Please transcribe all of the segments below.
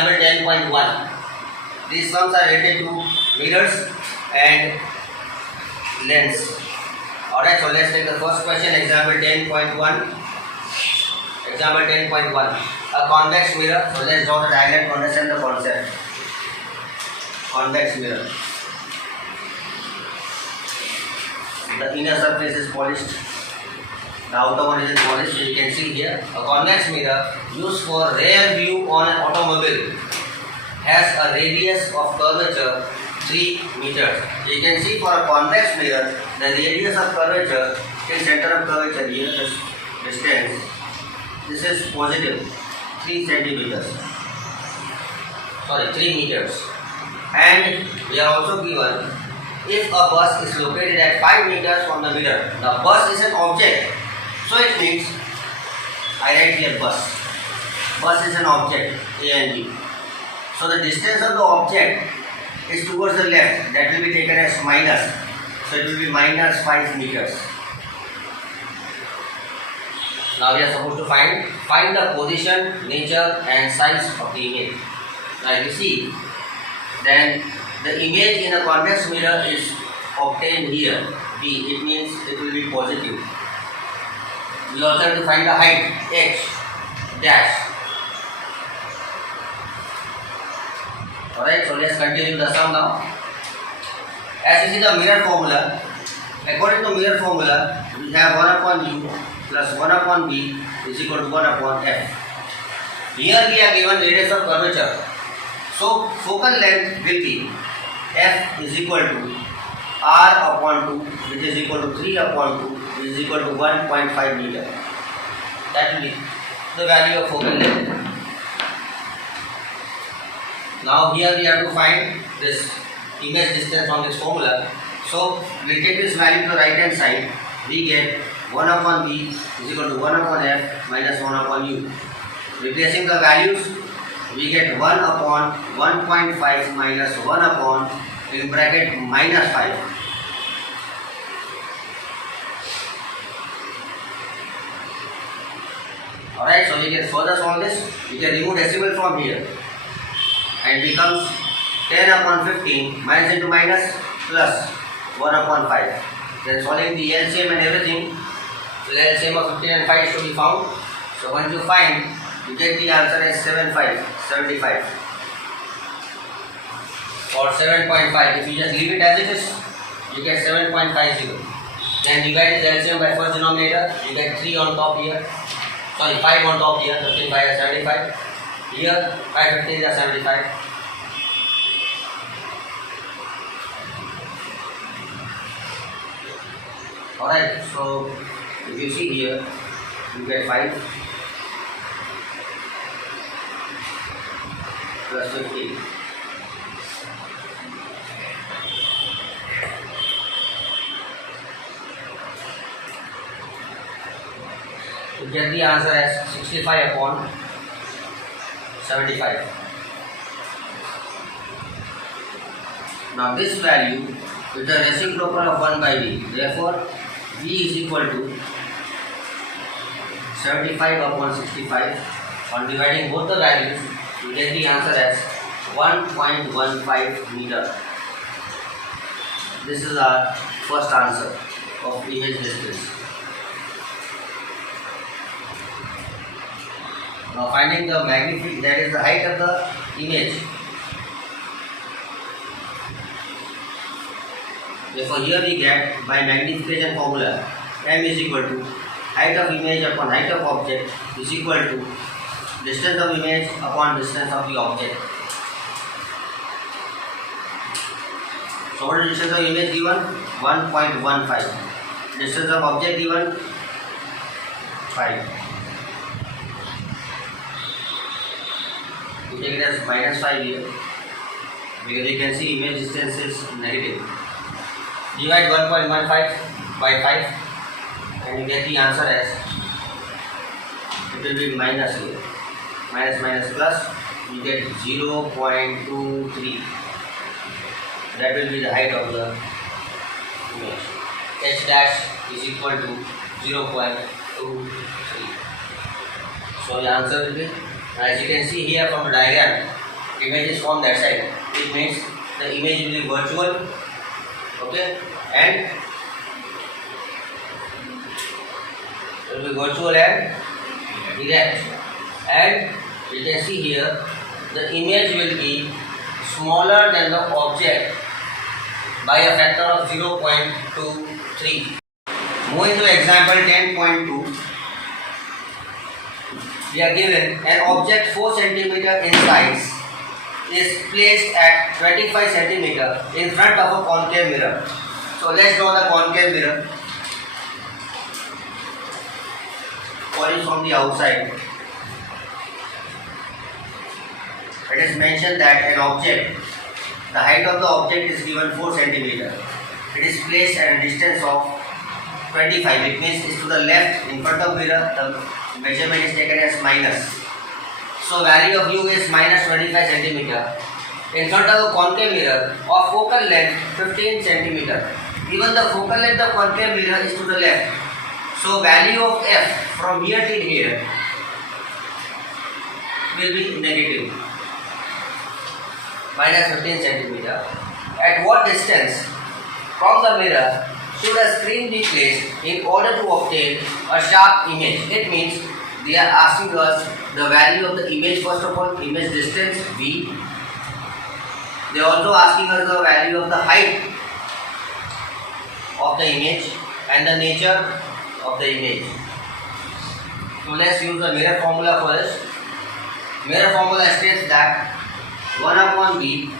example 10.1. These sums are related to mirrors and lens. Alright, so let's take the first question, example 10.1. Example 10.1. A convex mirror. So let's draw the diagram to understand the concept. Convex mirror. The inner surface is polished. The outer one is polished. You can see here a convex mirror used for rear view on an automobile has a radius of curvature 3 meters. You can see for a convex mirror the radius of curvature in center of curvature here this distance. This is positive 3 centimeters. Sorry, 3 meters. And we are also given if a bus is located at 5 meters from the mirror. The bus is an object. So it means I write here bus. Bus is an object A and B. So the distance of the object is towards the left. That will be taken as minus. So it will be minus 5 meters. Now we are supposed to find the position, nature and size of the image. Now if you see, then the image in a convex mirror is obtained here. B. It means it will be positive. We also have to find the height h dash. Alright, so let's continue the sum now. As you see the mirror formula, according to mirror formula, we have 1 upon u plus 1 upon b is equal to 1 upon f. Here we are given radius of curvature. So focal length will be f is equal to r upon 2, which is equal to 3 upon 2, which is equal to 1.5 meter. That will be the value of focal length. Now here we have to find this image distance from this formula. So we take this value to the right hand side. We get 1 upon b is equal to 1 upon f minus 1 upon u. Replacing the values, we get 1 upon 1.5 minus 1 upon in bracket minus 5. Alright, so you can further solve this. You can remove decimal from here and becomes 10 upon 15 minus into minus plus 1 upon 5. Then solving the LCM and everything, so the LCM of 15 and 5 is to be found. So once you find, you get the answer as 75. Or 7.5. If you just leave it as it is, you get 7.50. Then divide the LCM by first denominator, you get 3 on top here. Sorry, 5 on top here, 15 5 is 75. Here, 5 15 is 75. Alright, so if you see here, you get 5 plus 15. You get the answer as 65 upon 75. Now this value is the reciprocal of 1 by v. Therefore, v is equal to 75 upon 65. On dividing both the values, you get the answer as 1.15 meter. This is our first answer of image distance. Now finding the magnitude, that is the height of the image. Therefore here we get by magnification formula m is equal to height of image upon height of object is equal to distance of image upon distance of the object. So what is distance of image given? 1.15. Distance of object given 5. We take it as minus 5 here because you can see image distance is negative. Divide 1.15 by 5 and you get the answer as, it will be minus here. Minus plus, you get 0.23. That will be the height of the image. H dash is equal to 0.23. So the answer will be, as you can see here from the diagram, image is from that side. It means the image will be virtual, okay, and it will be virtual and erect. And you can see here the image will be smaller than the object by a factor of 0.23. Moving to example 10.2, we are given an object 4 cm in size is placed at 25 cm in front of a concave mirror. So let's draw the concave mirror for you from the outside. It is mentioned that an object, the height of the object is given 4 cm. It is placed at a distance of 25. It means it's to the left in front of mirror. The measurement is taken as minus. So value of u is minus 25 cm. In front of a concave mirror of focal length 15 cm. Even the focal length of concave mirror is to the left. So value of f from here till here will be negative. Minus 15 cm. At what distance from the mirror should a screen be placed in order to obtain a sharp image? It means they are asking us the value of the image, first of all, image distance v. They are also asking us the value of the height of the image and the nature of the image. So let's use the mirror formula first. Mirror formula states that 1 upon b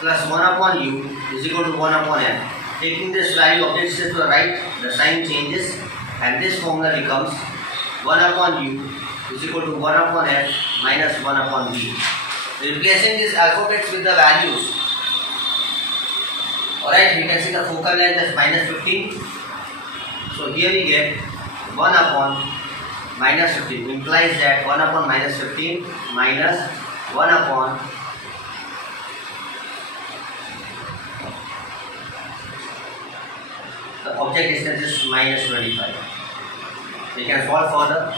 plus 1 upon u is equal to 1 upon m. Taking this value of this to the right, the sign changes and this formula becomes 1 upon u is equal to 1 upon m minus 1 upon b. Replacing these alphabets with the values. Alright, we can see the focal length is minus 15. So here we get 1 upon minus 15 implies that 1 upon minus 15 minus 1 upon the object distance is minus 25. We can solve further.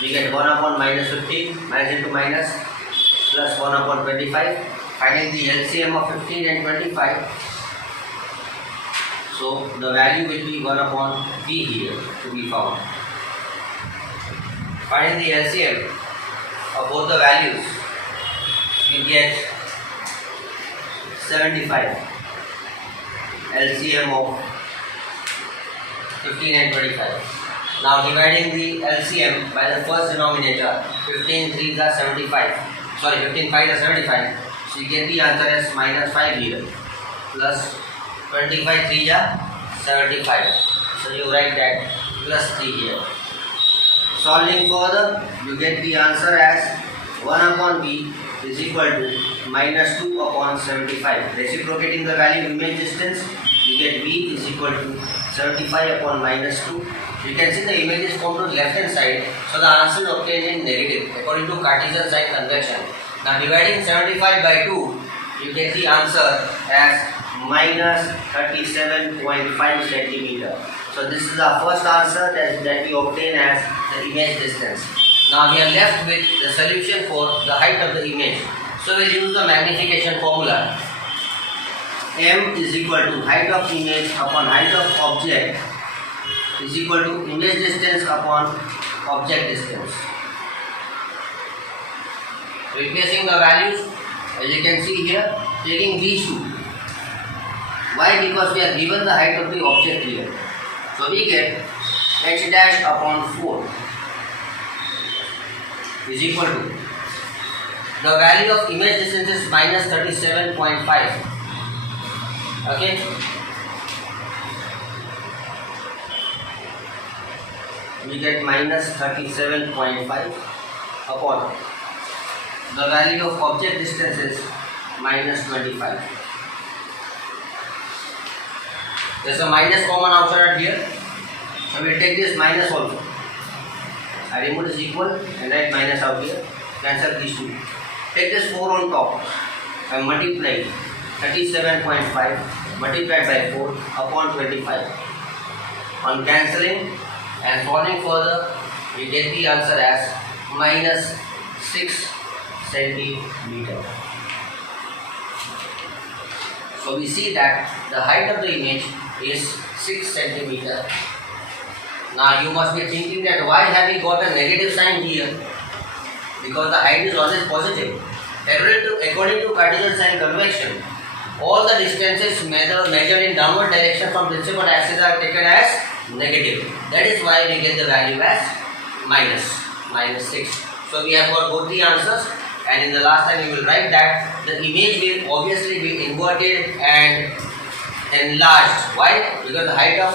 We get 1 upon minus 15 minus into minus plus 1 upon 25. Finding the LCM of 15 and 25. So the value will be 1 upon v here to be found. Finding the LCM of both the values, we get 75. LCM of 15 and 25. Now dividing the LCM by the first denominator, 15 3s are 75. Sorry, 15 5s are 75. So you get the answer as minus 5 here plus 25 3s are 75. So you write that plus 3 here. Solving further, you get the answer as 1 upon b is equal to minus 2 upon 75. Reciprocating the value image distance, you get b is equal to 75 upon minus 2. You can see the image is formed to the left hand side, so the answer is obtained in negative according to Cartesian sign convention. Now dividing 75 by 2, you get the answer as minus 37.5 centimeter. So this is our first answer that we obtain as the image distance. Now we are left with the solution for the height of the image. So we will use the magnification formula. M is equal to height of image upon height of object is equal to image distance upon object distance. Replacing the values, as you can see here, taking these two. Why? Because we are given the height of the object here. So we get h dash upon 4 is equal to the value of image distance is minus 37.5. Okay. We get minus 37.5 upon the value of object distance is minus 25. There's a minus common outside here, so we will take this minus also. I remove this equal and write minus out here. Cancel these two. Take this 4 on top and multiply 37.5 multiplied by 4 upon 25. On cancelling and solving further, we get the answer as minus 6 centimeter. So we see that the height of the image is 6 centimeter. Now you must be thinking that why have we got a negative sign here? Because the height is always positive. According to Cartesian sign convention, all the distances measured in downward direction from principal axis are taken as negative. That is why we get the value as minus 6. So we have got both the answers, and in the last time we will write that the image will obviously be inverted and enlarged. Why? Because the height of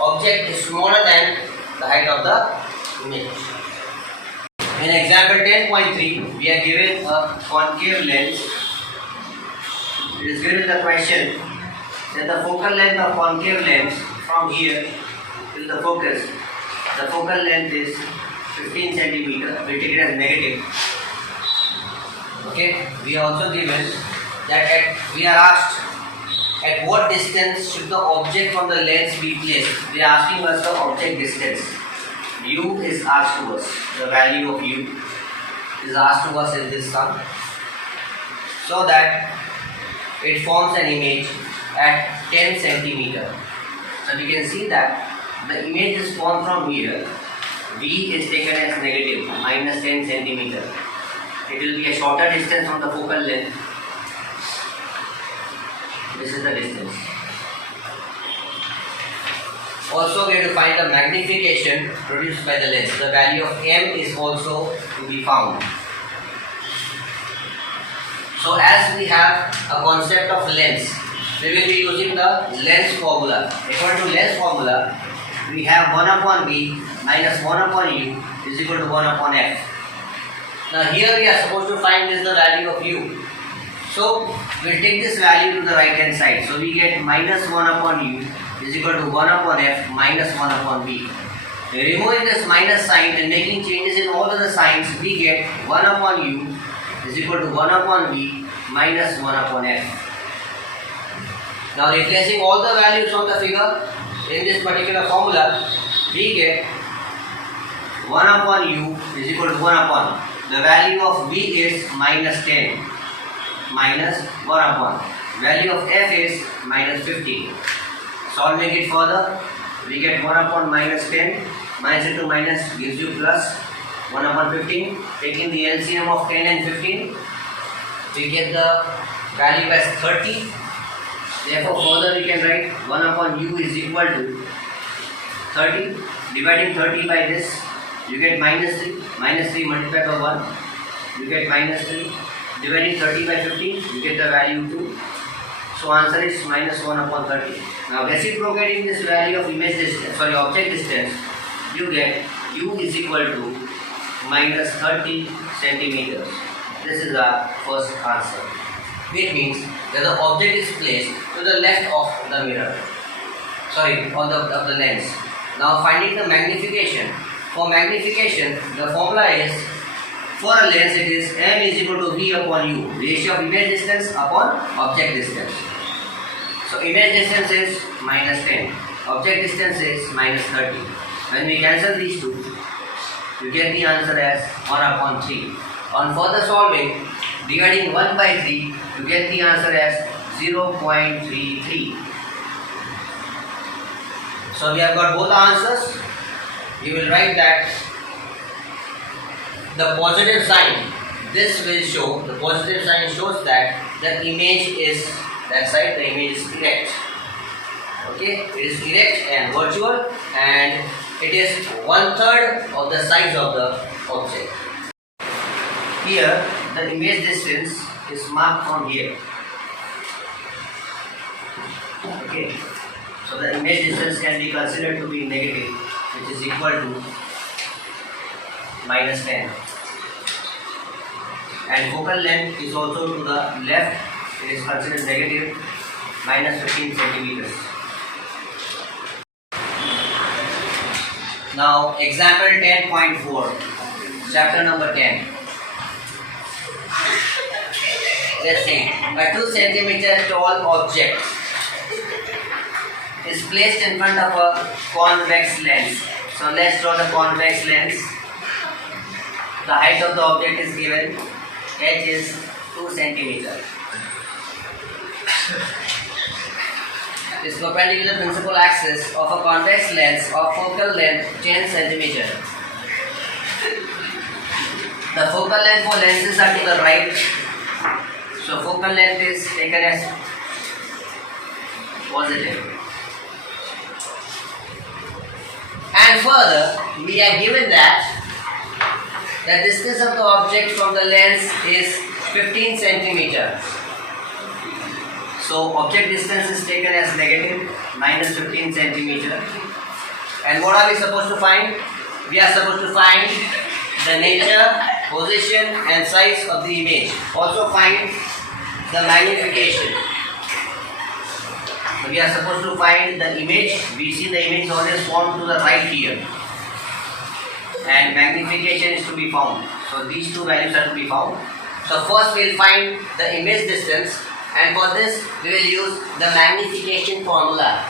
object is smaller than the height of the image. In example 10.3, we are given a concave lens. It is given in the question that the focal length of concave lens from here till the focus, the focal length is 15 centimeter. We take it as negative. Okay. We are also given that we are asked at what distance should the object from the lens be placed. They are asking us the object distance. U is asked to us. The value of U is asked to us in this sum, so that it forms an image at 10 centimeter. So we can see that the image is formed from here. V is taken as negative, minus 10 centimeter. It will be a shorter distance from the focal length. This is the distance. Also, we have to find the magnification produced by the lens. The value of M is also to be found. So, as we have a concept of lens, we will be using the lens formula. According to lens formula, we have 1 upon V minus 1 upon U is equal to 1 upon F. Now, here we are supposed to find this the value of U. So, we will take this value to the right hand side. So, we get minus 1 upon U is equal to 1 upon F minus 1 upon V. Removing this minus sign and making changes in all other signs, we get 1 upon U is equal to 1 upon V minus 1 upon F. Now replacing all the values on the figure in this particular formula, we get 1 upon U is equal to 1 upon. The value of V is minus 10 minus 1 upon. Value of F is minus 15. Solving it further, we get 1 upon minus 10, minus into minus gives you plus 1 upon 15. Taking the LCM of 10 and 15, we get the value as 30. Therefore, further we can write 1 upon U is equal to 30. Dividing 30 by this, you get minus 3. Minus 3 multiplied by 1, you get minus 3. Dividing 30 by 15, you get the value 2. So answer is minus 1 upon 30. Now reciprocating this value of image distance, object distance, you get U is equal to minus 30 centimeters. This is our first answer. It means that the object is placed to the left of the mirror. Of the lens. Now finding the magnification. For magnification, the formula is, for a lens it is M is equal to V upon U. Ratio of image distance upon object distance. So image distance is minus 10. Object distance is minus 30. When we cancel these two, you get the answer as 1 upon 3. On further solving, dividing 1 by 3, you get the answer as 0.33. So we have got both the answers. You will write that the positive sign, this will show, the positive sign shows that the image is, that side the image is erect. Okay, it is erect and virtual, and it is 1/3 of the size of the object. Here, the image distance is marked from here. Okay, so the image distance can be considered to be negative, which is equal to minus 10. And focal length is also to the left, it is considered negative, minus 15 centimeters. Now, example 10.4, chapter number 10. Let's see, a 2 centimeter tall object is placed in front of a convex lens. So let's draw the convex lens. The height of the object is given. H is 2 centimeter. is perpendicular to the principal axis of a convex lens of focal length 10 centimeter. The focal length for lenses are to the right. So focal length is taken as positive. And further, we are given that the distance of the object from the lens is 15 centimeter. So object distance is taken as negative, minus 15 centimeter. And what are we supposed to find? We are supposed to find the nature, position and size of the image. Also find the magnification. So we are supposed to find the image. We see the image always formed to the right here. And magnification is to be found. So these two values are to be found. So first we will find the image distance, and for this we will use the magnification formula.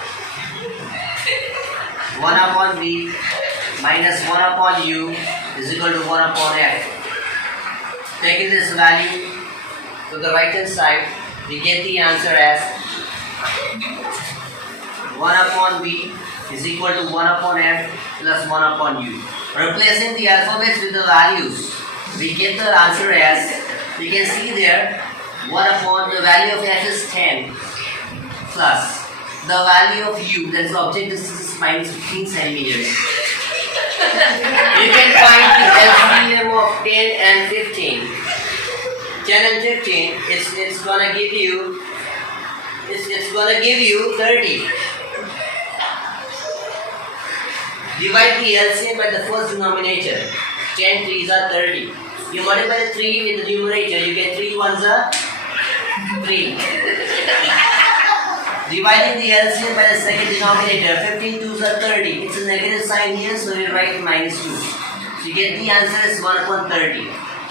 1 upon V minus 1 upon U is equal to 1 upon F. Taking this value to the right hand side, we get the answer as 1 upon V is equal to 1 upon F plus 1 upon U. Replacing the alphabets with the values, we get the answer as, you can see there, 1 upon the value of F is 10 plus the value of U, that is the object distance, is minus 15 centimeters. You can find the LCM of 10 and 15. 10 and 15, it's gonna give you 30. Divide the LCM by the first denominator. 10 3s are 30. You multiply the 3 with the numerator, you get 3 1s are 3. Dividing the LCM by the second denominator, 15 2s are 30. It's a negative sign here, so we write minus 2. So you get the answer is 1 upon 30.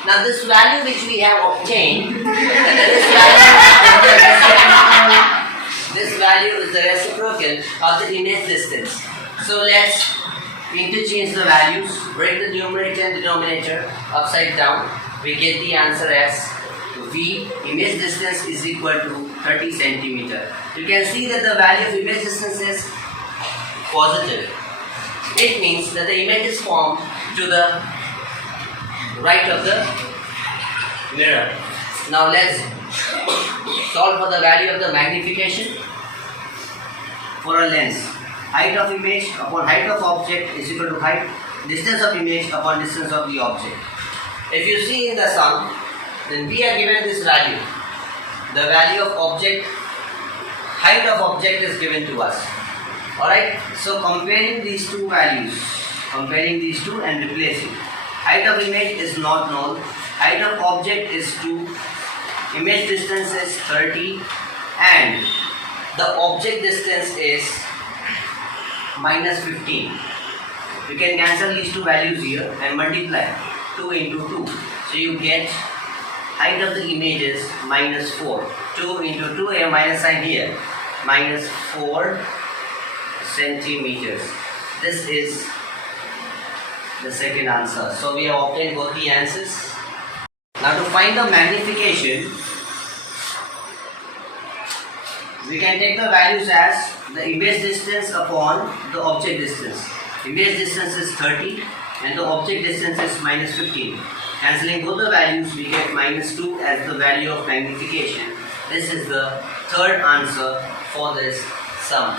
Now this value which we have obtained, this value is the reciprocal of the image distance. So let's interchange the values, break the numerator and denominator upside down. We get the answer as V, image distance, is equal to 30 centimeter. You can see that the value of image distance is positive. It means that the image is formed to the right of the mirror. Now let's solve for the value of the magnification for a lens. Height of image upon height of object is equal to height, distance of image upon distance of the object. If you see in the sum, then we are given this value. The value of object, height of object is given to us. Alright, so comparing these two values, and replacing. Height of image is not known, height of object is 2, image distance is 30, and the object distance is minus 15. You can cancel these two values here and multiply 2 into 2. So you get height of the image is minus 4. 2 into 2, a minus sign here, minus 4 centimeters. This is the second answer. So we have obtained both the answers. Now to find the magnification, we can take the values as the image distance upon the object distance. Image distance is 30 and the object distance is minus 15. Cancelling both the values, we get minus 2 as the value of magnification. This is the third answer for this sum.